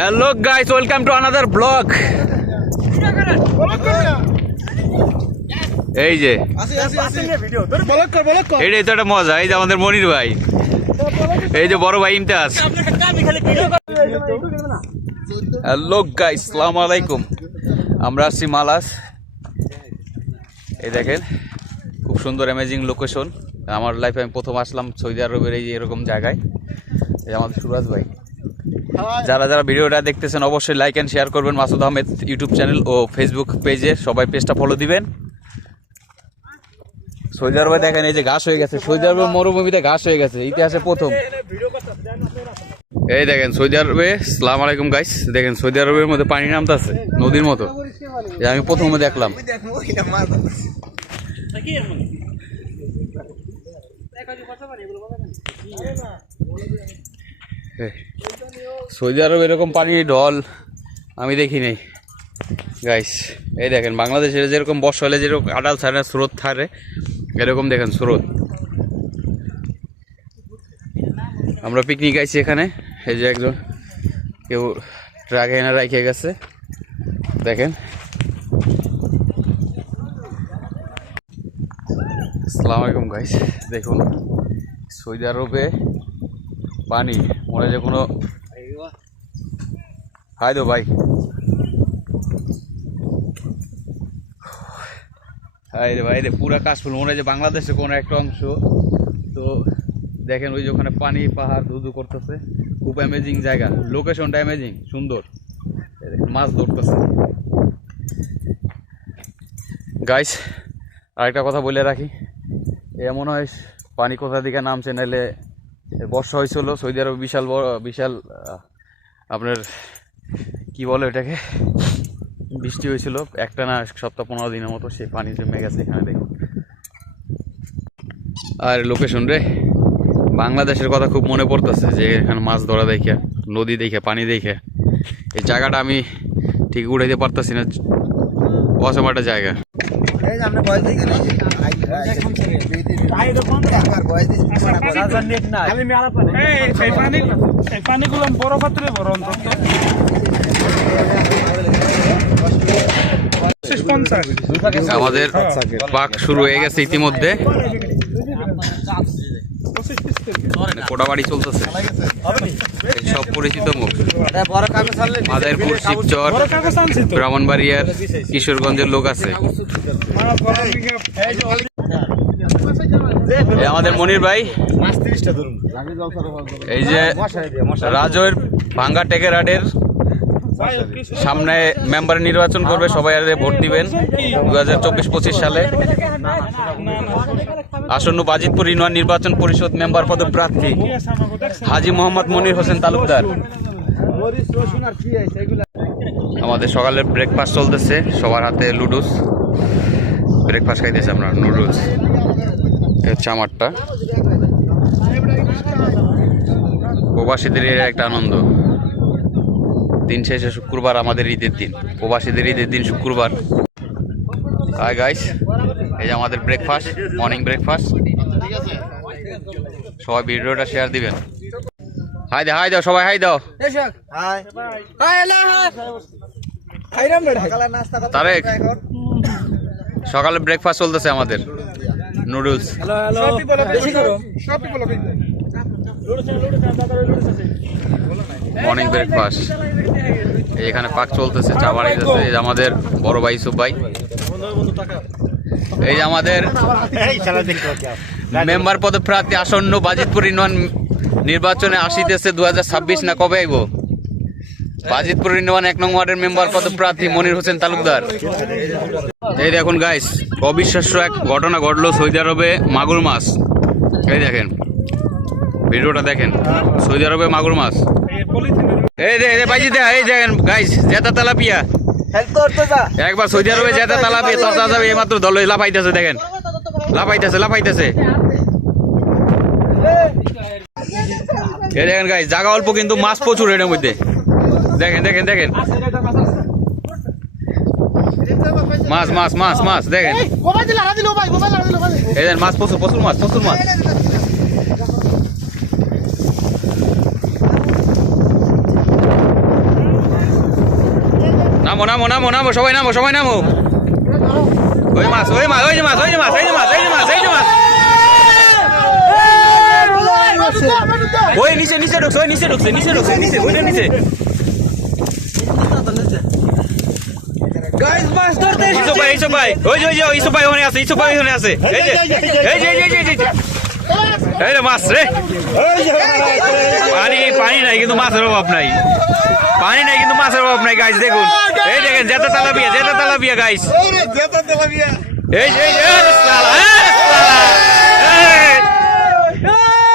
Hello guys welcome to another blog এই যে। এইটাই তো একটা মজা, এই যে আমাদের মনির ভাই। এই যে বড় ভাই ইমতাজ। হ্যালো গাইস সালাম আলাইকুম। আমরা আসছি মালাস। এই দেখেন, খুব সুন্দর অ্যামেজিং লোকেশন আমার লাইফে আমি প্রথম আসলাম সৌদি আরবের এই এরকম জায়গায়। এই আমাদের সুরাজ ভাই। যারা যারা ভিডিওটা দেখতেছেন, অবশ্যই লাইক অ্যান্ড শেয়ার করবেন মাসুদ আহমেদ ইউটিউব চ্যানেল ও ফেসবুক পেজে সবাই পেজটা ফলো দিবেন। সৌদি আরবে দেখেন, এই যে ঘাস হয়ে গেছে। সৌদি আরবের মরুভূমিতে ঘাস হয়ে গেছে। ইতিহাসে প্রথম। এই দেখেন, সৌদি আরবে, সালাম আলাইকুম গাইস দেখেন, সৌদি আরবের মধ্যে পানি নামতেছে, নদীর মতো। আমি প্রথমে দেখলাম। সৌদি আরব এরকম পানির ঢল, আমি দেখি নাই। গাইস এই দেখেন, বাংলাদেশের যেরকম বর্ষা হলে যেরকম আডাল ছাড়ে স্রোত থারে এরকম দেখেন স্রোত। আমরা পিকনিক আইছি এখানে, এই যে একজন, কেউ ট্রাক এনে রাখে গেছে। দেখেন। আসসালামু আলাইকুম গাইস দেখুন, সৌদি আরবে পানি, মনে যে কোনো হাই দো ভাই। হাই রে ভাই রে পুরা কাশফুল, মনে হয় যে বাংলাদেশে কোনো একটা অংশ। তো দেখেন ওই যে ওখানে পানি, পাহাড় ধুধু করতেছে। খুব অ্যামেজিং জায়গা। লোকেশনটা অ্যামেজিং সুন্দর। মাছ ধরতেছে। গাইস আরেকটা কথা বলে রাখি। এমন হয় পানি কোথা থেকে নামছে, নাহলে বর্ষা হয়েছিল, সৌদি আরবে বিশাল বিশাল আপনার কি বলে এটাকে বৃষ্টি হয়েছিল, একটা না সপ্তাহ পনেরো দিনের মতো সে পানি জমে গেছে এখানে, দেখুন। আর লোকেশন রে, বাংলাদেশের কথা খুব মনে পড়তেছে যে এখানে মাছ ধরা দেখে, নদী দেখে, পানি দেখে। এই জায়গাটা আমি ঠিক উঠাইতে পারতেছি না অসম একটা জায়গা। এই পানিগুলো বড় পাত্রে বড় অন্তত আমাদের পাক শুরু হয়ে গেছে ইতিমধ্যে কোটাবাড়ি চলতেছে সব পরিচিত মুখ। মাদারপুর শিবচর ব্রাহ্মণবাড়িয়ার কিশোরগঞ্জের লোক আছে। আমাদের মনির ভাই। এই যে রাজয়ের ভাঙ্গা টেকেরাটের সামনে মেম্বার নির্বাচন করবে, সবাই আর ভোট দিবেন। দু হাজার চব্বিশ পঁচিশ সালে। আসন্ন বাজিতপুর ইউনিয়ন নির্বাচন পরিষদ মেম্বার পদপ্রার্থী? হাজি মোহাম্মদ মনির হোসেন তালুকদার। আমাদের সকালের ব্রেকফাস্ট চলতেছে, সবার হাতে লুডুস ব্রেকফাস্ট খাইতেছে আমরা, নুডলস। হচ্ছে আমারটা। প্রবাসীদের একটা আনন্দ। দিন শেষে শুক্রবার আমাদের ঈদের দিন। প্রবাসীদের ঈদের দিন শুক্রবার। হাই গাইস এই যে আমাদের ব্রেকফাস্ট মর্নিং ব্রেকফাস্ট সবাই ভিডিওটা শেয়ার দিবেন। হাই দাও হাই দাও সবাই হাই দাও তারেক সকালে ব্রেকফাস্ট চলতেছে আমাদের। নুডলস মর্নিং ব্রেকফাস্ট এখানে পাক চলতেছে চা বাড়িতেছে এই যে আমাদের বড় ভাই ইসুফ ভাই। এই যে আমাদের মেম্বার পদপ্রার্থী আসন্ন বাজিতপুর ইউনিয়ন নির্বাচনে আসিতেছে দু হাজার ছাব্বিশ না কবে আইব? বাজিতপুর ইউনিয়ন এক নং ওয়ার্ডের মেম্বার পদপ্রার্থী মনির হোসেন তালুকদার। এই দেখুন গাইস অবিশ্বাস্য এক ঘটনা ঘটলো সৌদি আরবে মাগুর মাছ। এই দেখেন ভিডিওটা দেখেন। সৌদি আরবে মাগুর মাছ। এই দে এই বাইজি দে এই দেখেন গাইস জেতা তেলাপিয়া। একবার সৌদি আরবে জেতা তেলাপিয়া তরতা যাবে এইমাত্র দল লাফাইতেছে দেখেন। লাফাইতেছে লাফাইতেছে। এই দেখেন গাইস জায়গা অল্প কিন্তু মাছ প্রচুর এর মধ্যে। দেখেন দেখেন দেখেন। মাছ মাছ মাছ মাছ দেখেন। এই দেখেন মাছ প্রচুর প্রচুর মাছ প্রচুর মাছ। নামো নামো নামো নামো সবাই নামো সবাই নামো। ওই মাছ ওই মাছ ওই যে মাছ ওই যে মাছ এই যে মাছ এই যে মাছ এই যে মাছ। ওই নিচে নিচে ঢুকছে ওই নিচে ঢুকছে নিচে ঢুকছে নিচে ওইটা নিচে। ইসো ভাই ইসো ভাই ওই যে ওই যে ইসো ভাই ওখানে আছে ইসো ভাই ওখানে আছে। এই যে এই যে এই যে। এই রে মাছ রে। পানি পানি নাই কিন্তু মাছের অভাব নাই। পানি নাই কিন্তু মাছের অভাব নাই গাইস দেখুন। এই দেখেন জেতা তালাবিয়া জেতা তালাবিয়া গাইস এই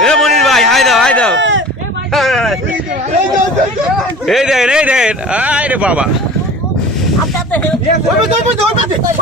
এ মনির ভাই হাই দাও হাই দাও। এই দেখেন এই দেখেন আয় রে বাবা। দেখেন গাইস দেখেন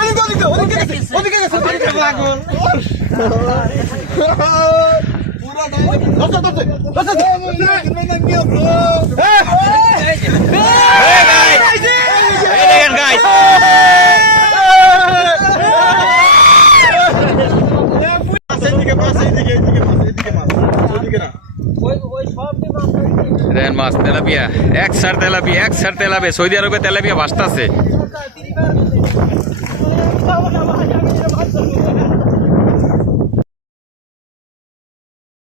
তেলাপিয়া। এক সার তেলাপিয়া এক সার তেলাপিয়া সৌদি আরবে তেলাপিয়া ভাসতাছে